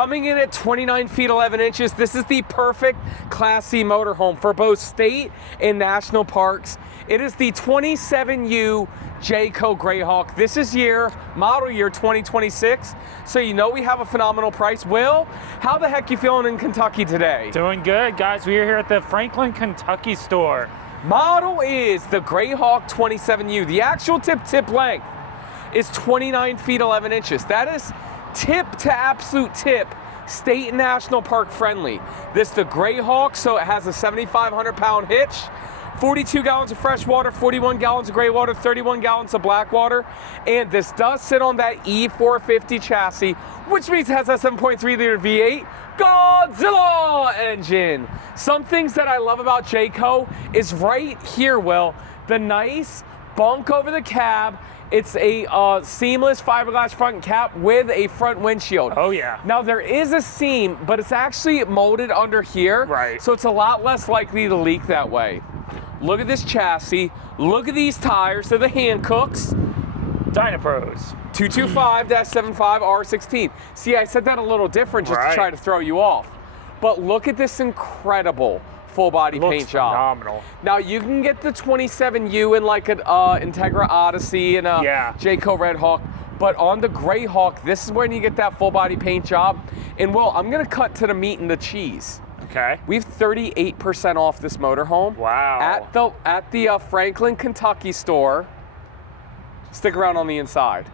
Coming in at 29 feet 11 inches, this is the perfect Class C motorhome for both state and national parks. It is the 27U Jayco Greyhawk. This is model year 2026, so you know we have a phenomenal price. Will, how the heck you feeling in Kentucky today? Doing good, guys. We are here at the Franklin, Kentucky store. Model is the Greyhawk 27U. The actual tip length is 29 feet 11 inches. That is tip to absolute tip, state and national park friendly. This is the Greyhawk, so it has a 7,500 pound hitch, 42 gallons of fresh water, 41 gallons of gray water, 31 gallons of black water, and this does sit on that E450 chassis, which means it has a 7.3 liter V8 Godzilla engine. Some things that I love about Jayco is right here, Will, the nice bunk over the cab. It's a seamless fiberglass front cap with a front windshield. Oh yeah. Now there is a seam, but it's actually molded under here. Right. So it's a lot less likely to leak that way. Look at this chassis. Look at these tires. They're the Hancooks. Dynapros. 225-75 R16. See, I said that a little different just to try to throw you off. But look at this incredible full body paint job. Phenomenal. Now you can get the 27U in like an Integra Odyssey and a Jayco Red Hawk, but on the Greyhawk, this is when you get that full body paint job. And Will, I'm gonna cut to the meat and the cheese. Okay. We have 38% off this motorhome. Wow. At the Franklin, Kentucky store. Stick around on the inside.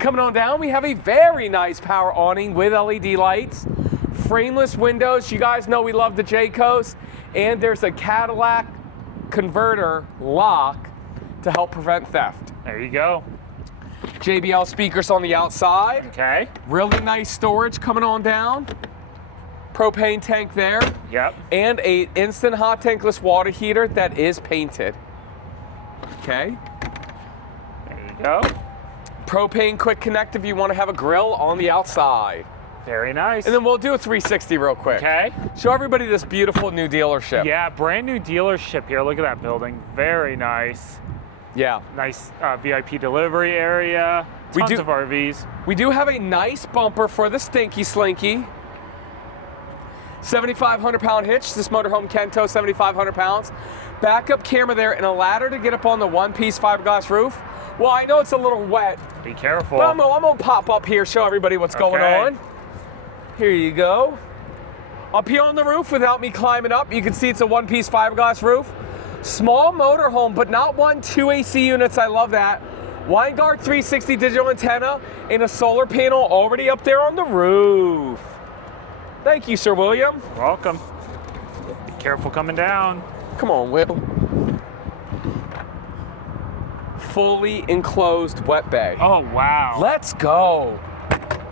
Coming on down, we have a very nice power awning with LED lights, frameless windows. You guys know we love the Jaycos. And there's a Cadillac converter lock to help prevent theft. There you go. JBL speakers on the outside. Okay. Really nice storage coming on down. Propane tank there. Yep. And a instant hot tankless water heater that is painted. Okay. There you go. Propane quick connect if you want to have a grill on the outside. Very nice. And then we'll do a 360 real quick. Okay. Show everybody this beautiful new dealership. Yeah, brand new dealership here. Look at that building. Very nice. Yeah. Nice VIP delivery area. Tons of RVs. We do have a nice bumper for the Stinky Slinky. 7,500 pound hitch. This motorhome can tow 7,500 pounds. Backup camera there and a ladder to get up on the one-piece fiberglass roof. Well, I know it's a little wet. Be careful. But I'm gonna pop up here, show everybody what's going on. Here you go. Up here on the roof without me climbing up, you can see it's a one-piece fiberglass roof. Small motorhome, but not 2 AC units. I love that. Winegard 360 digital antenna and a solar panel already up there on the roof. Thank you, Sir William. Welcome. Be careful coming down. Come on, Will. Fully enclosed wet bay. Oh, wow. Let's go.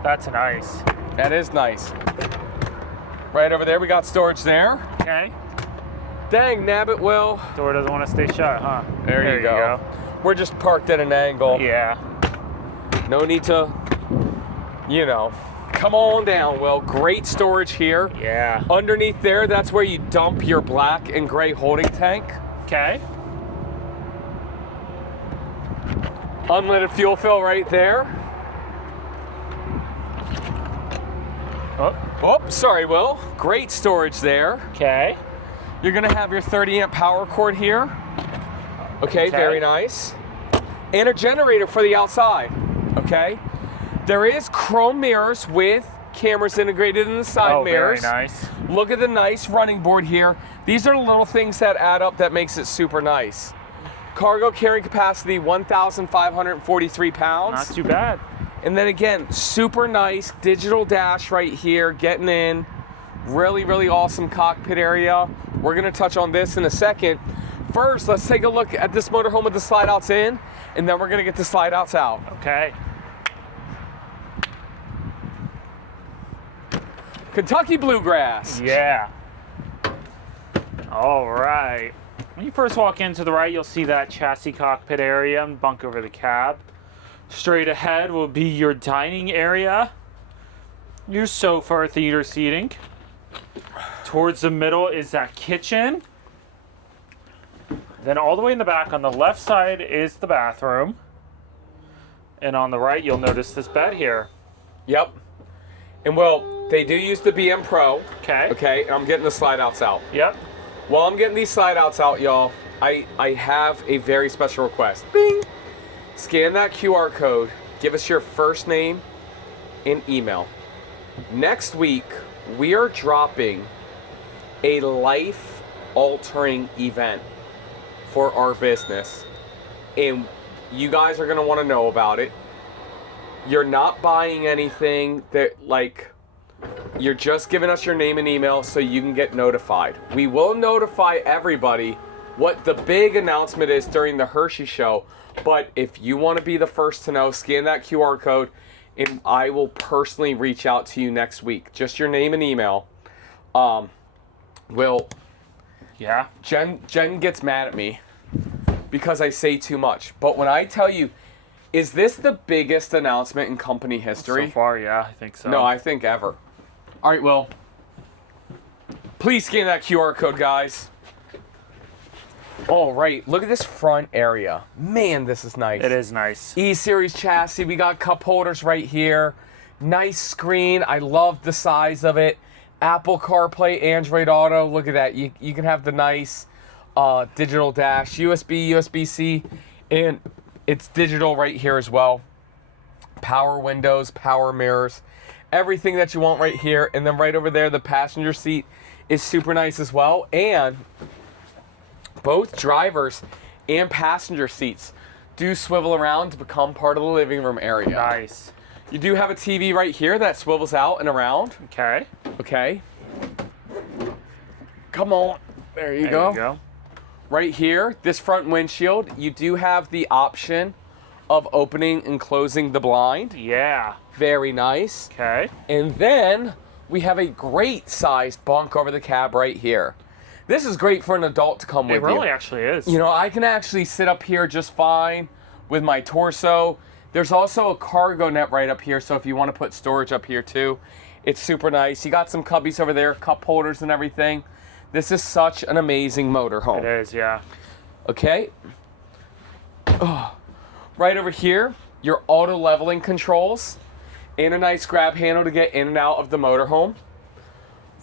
That's nice. That is nice. Right over there, we got storage there. Okay. Dang, nabbit, Will. Door doesn't want to stay shut, huh? There you go. We're just parked at an angle. Yeah. No need to, you know. Come on down, Will. Great storage here. Yeah. Underneath there, that's where you dump your black and gray holding tank. Okay. Unleaded fuel fill right there. Oh, sorry, Will. Great storage there. Okay. You're gonna have your 30 amp power cord here. Okay, very nice. And a generator for the outside, okay? There is chrome mirrors with cameras integrated in the side mirrors. Very nice. Look at the nice running board here. These are the little things that add up that makes it super nice. Cargo carrying capacity, 1,543 pounds. Not too bad. And then again, super nice digital dash right here, getting in. Really, really awesome cockpit area. We're gonna touch on this in a second. First, let's take a look at this motorhome with the slide outs in, and then we're gonna get the slide outs out. Okay. Kentucky Bluegrass. Yeah. All right. When you first walk into the right, you'll see that chassis cockpit area and bunk over the cab. Straight ahead will be your dining area, your sofa or theater seating. Towards the middle is that kitchen. Then all the way in the back on the left side is the bathroom. And on the right, you'll notice this bed here. Yep. And well, they do use the BM Pro. Okay. Okay, and I'm getting the slide outs out. Yep. While I'm getting these slide outs out, y'all, I have a very special request. Bing! Scan that QR code, give us your first name and email. Next week, we are dropping a life-altering event for our business, and you guys are gonna wanna know about it. You're not buying anything that, like, you're just giving us your name and email so you can get notified. We will notify everybody what the big announcement is during the Hershey show, but if you want to be the first to know, scan that QR code and I will personally reach out to you next week. Just your name and email. Yeah. Jen gets mad at me because I say too much, but when I tell you, is this the biggest announcement in company history? So far, yeah, I think so. No, I think ever. All right, well, please scan that QR code, guys. All right, look at this front area. Man, this is nice. It is nice. E-Series chassis. We got cup holders right here. Nice screen. I love the size of it. Apple CarPlay, Android Auto. Look at that. You can have the nice digital dash, USB, USB-C, and it's digital right here as well. Power windows, power mirrors. Everything that you want right here. And then right over there, the passenger seat is super nice as well. And both drivers and passenger seats do swivel around to become part of the living room area. Nice. You do have a TV right here that swivels out and around. Okay. Okay. Come on. There you go. You go. Right here, this front windshield, you do have the option of opening and closing the blind. Yeah. Very nice. Okay. And then we have a great sized bunk over the cab right here. This is great for an adult to come with you. It really actually is. You know, I can actually sit up here just fine with my torso. There's also a cargo net right up here, so if you want to put storage up here too, it's super nice. You got some cubbies over there, cup holders and everything. This is such an amazing motorhome. It is, yeah. Okay. Oh. Right over here, your auto leveling controls and a nice grab handle to get in and out of the motorhome.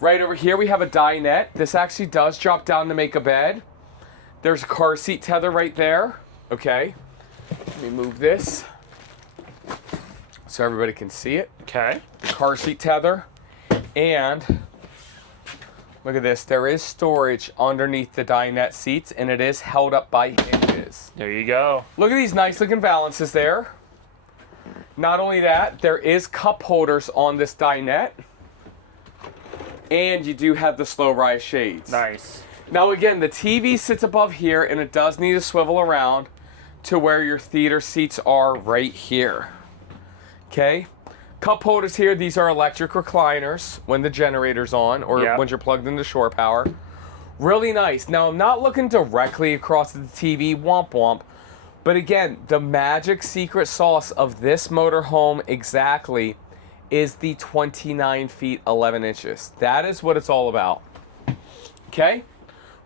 Right over here, we have a dinette. This actually does drop down to make a bed. There's a car seat tether right there. Okay. Let me move this so everybody can see it. Okay. Car seat tether. And look at this. There is storage underneath the dinette seats, and it is held up by hinges. There you go. Look at these nice looking valances there. Not only that, there is cup holders on this dinette. And you do have the slow rise shades. Nice. Now again, the TV sits above here and it does need to swivel around to where your theater seats are right here. Okay? Cup holders here, these are electric recliners when the generator's on or when you're plugged into shore power. Really nice. Now I'm not looking directly across the TV, womp womp. But again, the magic secret sauce of this motorhome exactly is the 29 feet 11 inches. That is what it's all about. Okay?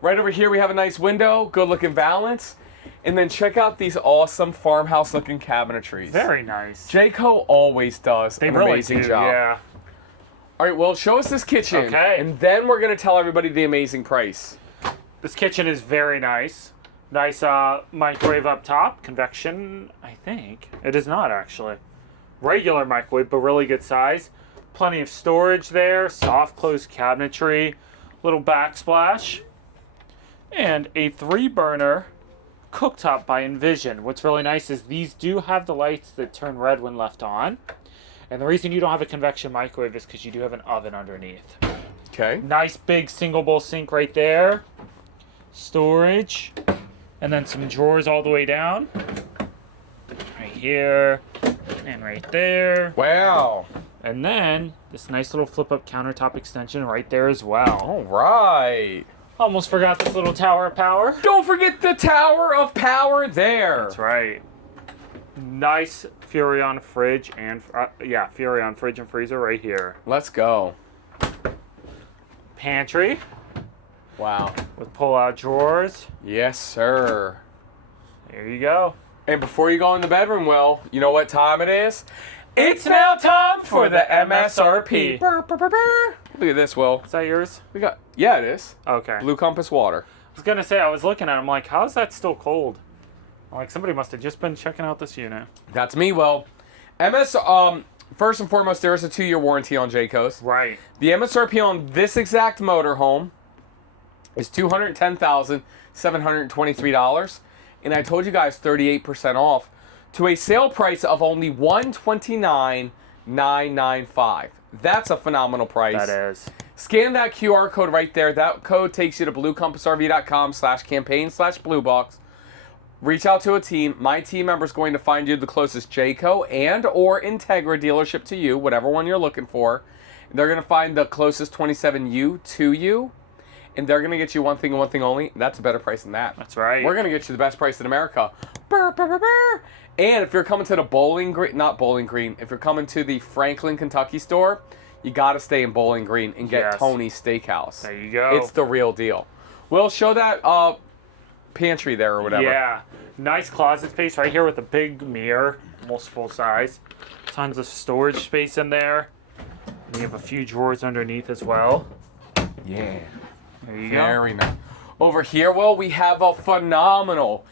Right over here we have a nice window, good looking valance. And then check out these awesome farmhouse looking cabinetries. Very nice. Jayco always does an amazing job. Yeah. All right, well, show us this kitchen. Okay. And then we're going to tell everybody the amazing price. This kitchen is very nice. Nice microwave up top. Convection, I think. It is not, actually. Regular microwave, but really good size. Plenty of storage there. Soft closed cabinetry. Little backsplash. And a 3-burner cooktop by Envision. What's really nice is these do have the lights that turn red when left on. And the reason you don't have a convection microwave is because you do have an oven underneath. Okay. Nice big single bowl sink right there. Storage. And then some drawers all the way down. Right here. And right there. Wow. And then this nice little flip-up countertop extension right there as well. All right. Almost forgot this little tower of power. Don't forget the tower of power there. That's right. Nice Furrion fridge and Furrion fridge and freezer right here. Let's go. Pantry Wow. with pull-out drawers. Yes, sir. There you go. And before you go in the bedroom, Will, you know what time it is? It's now time for the MSRP. Look at this, Will. Is that yours? Yeah, it is. Okay. Blue Compass water. I was gonna say, I was looking at it, I'm like, how is that still cold? I'm like, somebody must have just been checking out this unit. That's me, Will. First and foremost, there is a 2-year warranty on Jayco's. Right. The MSRP on this exact motorhome is $210,723. And I told you guys 38% off to a sale price of only $129,995. That's a phenomenal price. That is. Scan that QR code right there. That code takes you to bluecompassrv.com/campaign/bluebox. Reach out to a team. My team member is going to find you the closest Jayco and or Integra dealership to you, whatever one you're looking for. They're going to find the closest 27U to you, and they're going to get you one thing and one thing only. That's a better price than that. That's right. We're going to get you the best price in America. Burr, burr, burr, burr. And if you're coming to the if you're coming to the Franklin, Kentucky store, you got to stay in Bowling Green and get Tony's Steakhouse. There you go. It's the real deal. We'll show that pantry there or whatever. Yeah. Nice closet space right here with a big mirror, almost full size. Tons of storage space in there. And you have a few drawers underneath as well. Yeah. There you go. Very nice. Over here, well, we have a phenomenal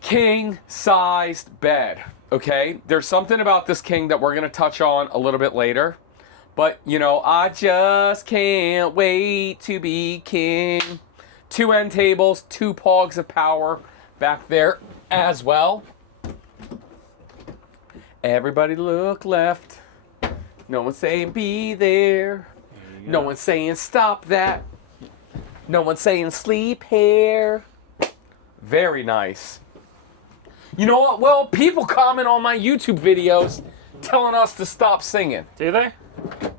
king-sized bed, okay? There's something about this king that we're going to touch on a little bit later. But, you know, I just can't wait to be king. 2 end tables, 2 pogs of power back there as well. Everybody look left. No one's saying be there. No one's saying stop that. No one's saying sleep here. Very nice. You know what? Well, people comment on my YouTube videos telling us to stop singing. Do they?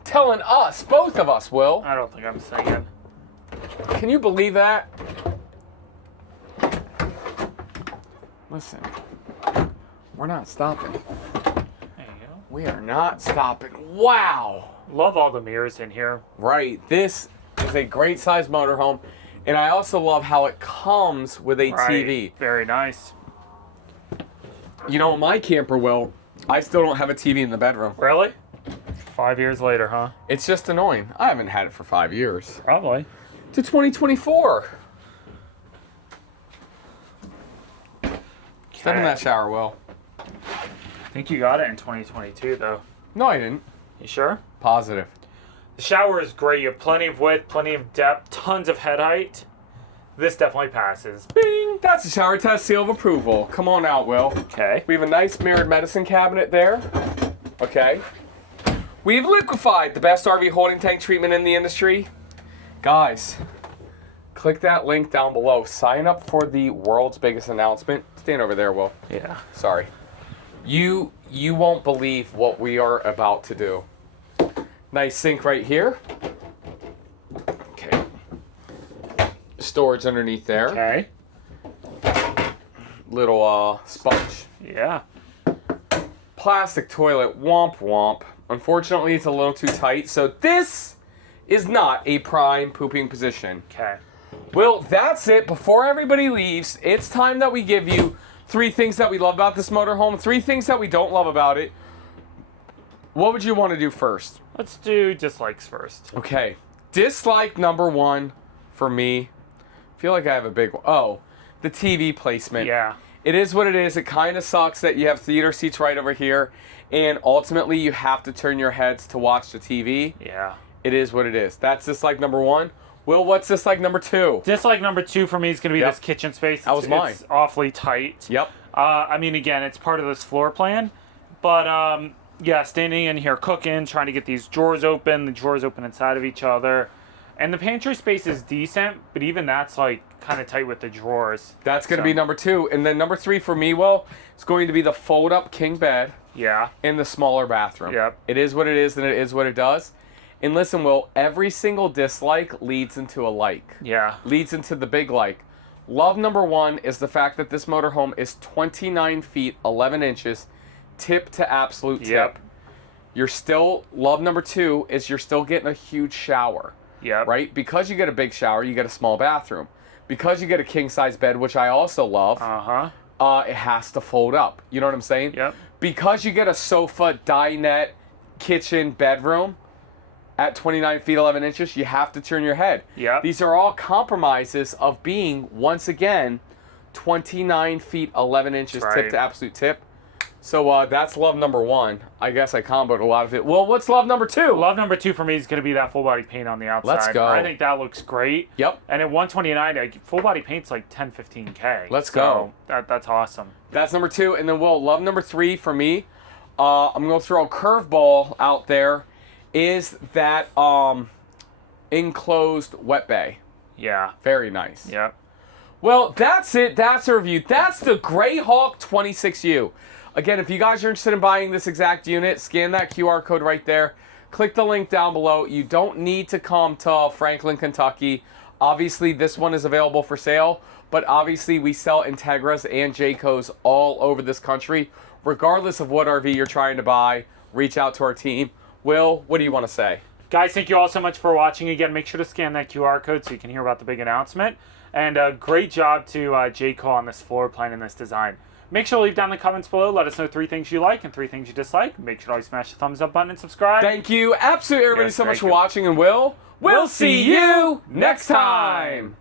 Telling us, both of us, Will. I don't think I'm singing. Can you believe that? Listen, we're not stopping. There you go. We are not stopping. Wow. Love all the mirrors in here. Right. This is a great size motorhome. And I also love how it comes with a TV. Very nice. You know, my camper, Will, I still don't have a TV in the bedroom. Really? 5 years later, huh? It's just annoying. I haven't had it for 5 years. Probably. To 2024. Step in that shower, Will. I think you got it in 2022, though. No, I didn't. You sure? Positive. The shower is great. You have plenty of width, plenty of depth, tons of head height. This definitely passes. Bing! That's a shower test seal of approval. Come on out, Will. Okay. We have a nice mirrored medicine cabinet there. Okay. We've liquefied the best RV holding tank treatment in the industry. Guys, click that link down below. Sign up for the world's biggest announcement. Stand over there, Will. Yeah. Sorry. You won't believe what we are about to do. Nice sink right here. Okay. Storage underneath there. Okay. Little sponge. Yeah. Plastic toilet. Womp womp. Unfortunately, it's a little too tight, so this is not a prime pooping position. Okay. Well, that's it. Before everybody leaves, it's time that we give you 3 things that we love about this motorhome, 3 things that we don't love about it. What would you want to do first? Let's do dislikes first. Okay. Dislike number 1 for me. I feel like I have a big one. Oh, the TV placement. Yeah. It is what it is. It kind of sucks that you have theater seats right over here, and ultimately you have to turn your heads to watch the TV. Yeah. It is what it is. That's dislike number 1. Will, what's dislike number 2? Dislike number 2 for me is going to be this kitchen space. That was mine. It's awfully tight. Yep. I mean, again, it's part of this floor plan, but yeah, standing in here cooking, trying to get these drawers open, the drawers open inside of each other, and the pantry space is decent, but even that's like kind of tight with the drawers. That's going to be number 2. And then number 3 for me, Will, is going to be the fold-up king bed. Yeah. In the smaller bathroom. Yep. It is what it is, and it is what it does. And listen, Will, every single dislike leads into a like. Yeah. Leads into the big like. Love number 1 is the fact that this motorhome is 29 feet, 11 inches, tip to absolute tip. Yep. You're still, love number 2 is you're still getting a huge shower. Yep. Right? Because you get a big shower, you get a small bathroom. Because you get a king-size bed, which I also love, it has to fold up. You know what I'm saying? Yep. because you get a sofa, dinette, kitchen, bedroom at 29 feet 11 inches, you have to turn your head. Yep. These are all compromises of being, once again, 29 feet 11 inches That's tip right. to absolute tip. So that's love number one. I guess I comboed a lot of it. Well, what's love number two? Love number 2 for me is going to be that full body paint on the outside. Let's go. I think that looks great. Yep. And at 129, full body paint's like 10, 15K. Let's go. That's awesome. That's number two. And then, Will, love number three for me, I'm going to throw a curveball out there, is that enclosed wet bay. Yeah. Very nice. Yep. Well, that's it. That's a review. That's the Greyhawk 26U. Again, if you guys are interested in buying this exact unit, scan that QR code right there. Click the link down below. You don't need to come to Franklin, Kentucky. Obviously, this one is available for sale, but obviously we sell Integras and Jaycos all over this country. Regardless of what RV you're trying to buy, reach out to our team. Will, what do you want to say? Guys, thank you all so much for watching. Again, make sure to scan that QR code so you can hear about the big announcement. And great job to Jayco on this floor plan and this design. Make sure to leave down in the comments below. Let us know 3 things you like and 3 things you dislike. Make sure to always smash the thumbs up button and subscribe. Thank you, absolutely everybody, Yes, so much thank for you. watching, and we'll see you next time.